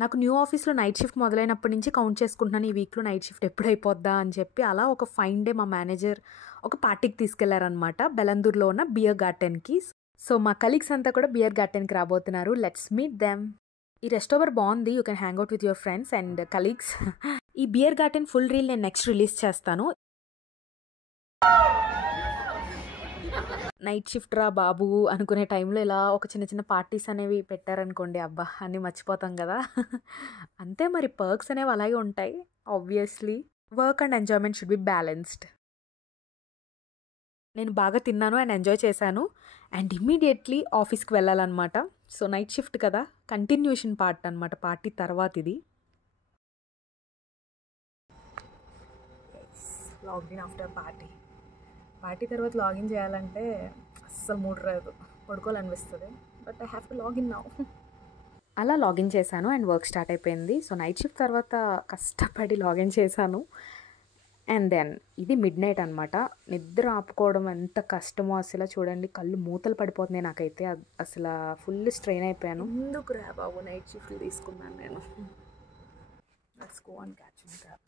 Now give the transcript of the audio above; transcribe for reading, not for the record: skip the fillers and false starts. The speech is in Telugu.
నాకు న్యూ ఆఫీస్లో నైట్ షిఫ్ట్ మొదలైనప్పటి నుంచి కౌంట్ చేసుకుంటున్నాను ఈ వీక్లో నైట్ షిఫ్ట్ ఎప్పుడైపోద్దా అని చెప్పి. అలా ఒక ఫైన్ డే మా మేనేజర్ ఒక పార్టీకి తీసుకెళ్లారనమాట బెలందూర్లో ఉన్న బియర్ గార్డెన్కి. సో మా కలీగ్స్ అంతా కూడా బియర్ గార్డెన్కి రాబోతున్నారు. Let's meet them. ఈ రెస్టారెంట్ బాగుంది. You can hang out with your friends and colleagues. ఈ బియర్ గార్డెన్ ఫుల్ రీల్ నేను నెక్స్ట్ రిలీజ్ చేస్తాను. నైట్ షిఫ్ట్ రా బాబు అనుకునే టైంలో ఇలా ఒక చిన్న చిన్న పార్టీస్ అనేవి పెట్టారనుకోండి, అబ్బా అన్నీ మర్చిపోతాం కదా. అంతే మరి, పర్క్స్ అనేవి అలాగే ఉంటాయి. Obviously work and enjoyment should be balanced. నేను బాగా తిన్నాను అండ్ ఎంజాయ్ చేశాను అండ్ ఇమ్మీడియట్లీ ఆఫీస్కి వెళ్ళాలన్నమాట. సో నైట్ షిఫ్ట్ కదా, కంటిన్యూషన్ పార్ట్ అనమాట, పార్టీ తర్వాత ఇది. లాగిన్ ఆఫ్టర్ పార్టీ తర్వాత లాగిన్ చేయాలంటే అస్సలు మూడ్ రాదు, పడుకోవాలనిపిస్తుంది. But I have to login now. అలా లాగిన్ చేశాను అండ్ వర్క్ స్టార్ట్ అయిపోయింది. సో నైట్ షిఫ్ట్ తర్వాత కష్టపడి లాగిన్ చేశాను. అండ్ దెన్ ఇది మిడ్ నైట్ అనమాట. నిద్ర ఆపుకోవడం ఎంత కష్టమో అసలు. చూడండి, కళ్ళు మూతలు పడిపోతున్నాయి నాకైతే. అసలు ఫుల్ స్ట్రెయిన్ అయిపోయాను. ఎందుకు రా బాబు నైట్ షిఫ్ట్లు తీసుకున్నాను నేను. Let's go and catch me cab.